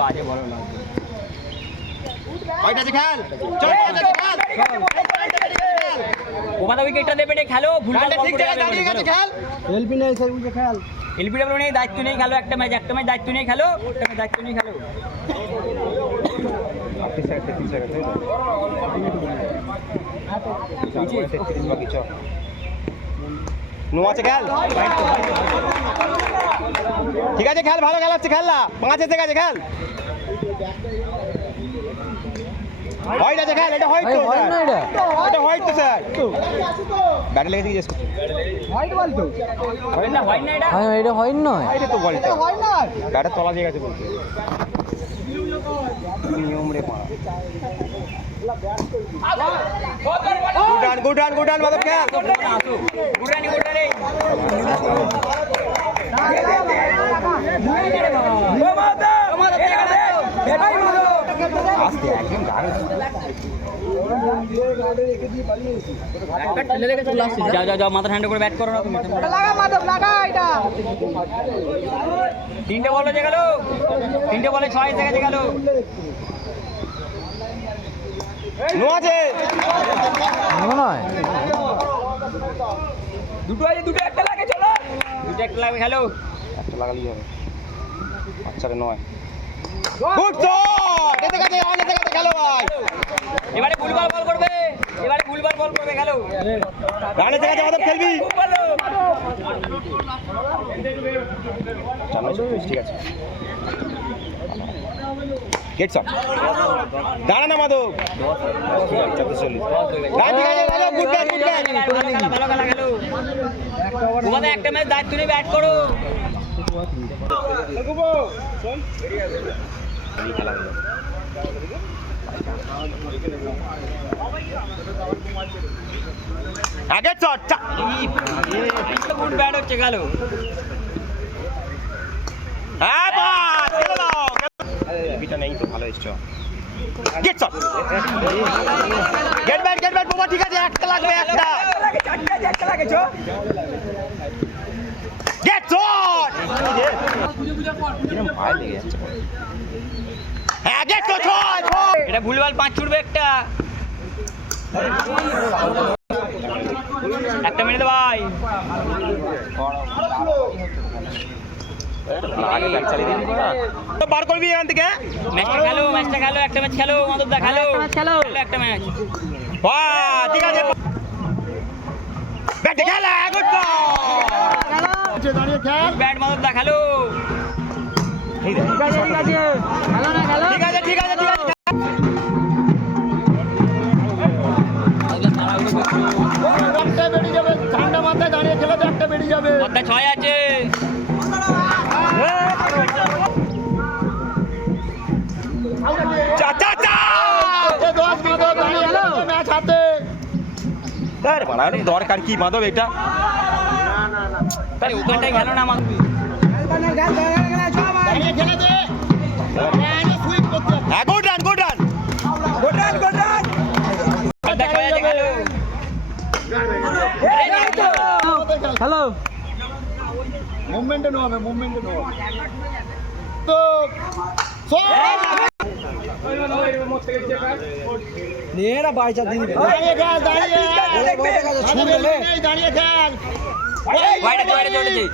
বাজে বলো না কয়টা আছে খেল চল ওমাদা উইকেটটা দেবে রে খেলো ভুলভাল ঠিক জায়গায় দাঁড়িয়ে গেছে খেল এলপি নেই স্যার উইকেট খেল এলবিডব্লিউ নেই দায়িত্ব নেই খেলো একটা ম্যাচ দায়িত্ব নেই খেলো একটা ম্যাচ দায়িত্ব নেই খেলো নো আছে খেল ঠিক আছে খেল ভালো খেলাচ্ছে খেল না 5 এসে গেছে খেল হোয়াইট আছে খেল এটা হোয়াইট তো এটা হোয়াইট তো স্যার ব্যাটে লেগে জিজ্ঞেস করছি হোয়াইট বল তো হয় না এটা হ্যাঁ এটা হোয়াইট নয় এটা তো বলটা হোয়াইট না ব্যাটে তলা দিয়ে গেছে বলতে নিয়ম রে মারা গুড রান মাধব খেল গুড়ানি আস্তে একদম গাড়ি যাও মাথা ঠান্ডা করে ব্যাট করো না তুমি লাগা মাধব লাগা এটা তিনটে বল হয়ে গেল তিনটে বলে 6 এসে গেছে গেল নো আছে নয় দুটো একটা লাগে চলো দুটো একটা লাগবে খেলো একটা লাগালেই হবে আচ্ছা রে নয় গুড শট এতে কাছে খেলো ভাই এবারে ভুলভাল বল করবে খেলো রানে থেকে মাধব খেলবি ঠিক আছে গেট শট দাঁড়া না মাধব গুড ব্যাট ভালো খেলা খেলো তোমাদের একটা ম্যাচ দায়িত্ব নিয়ে ব্যাট করো আগে শট গুড ব্যাট হচ্ছে গেল হ্যাঁ বাস খেলে দাও বিটা নেই তো ভালো এসছো গেট শট গেট ব্যাট বাবা ঠিক আছে একটা লাগবে একটা লাগে চো গেট শট ভাই লেগে যাচ্ছে হ্যাঁ গেট শট এটা ভুলভাল 5 ছুটবে একটা মেরে দে ভাই বার করবি এখান থেকে ম্যাচটা খেলো একটা ম্যাচ খেলো মাধব দা খেলো একটা ম্যাচ বাহ ঠিক আছে ব্যাট খেলা গুড শট দাঁড়িয়ে খেল ব্যাট মাধব দা খেলো ঠিক আছে একটা বেরিয়ে যাবে ঠান্ডা মাথায় দাঁড়িয়ে খেলে তো একটা বেরিয়ে যাবে পদ্মা 6 আছে দরকার কি মাধব এটা ওখানটাই খেলো না মাধব গুড রান হ্যালো মুভমেন্টে নো হবে তো নেরা বাইচা দিন দাঁড়িয়ে খেল বাইরে চলেছে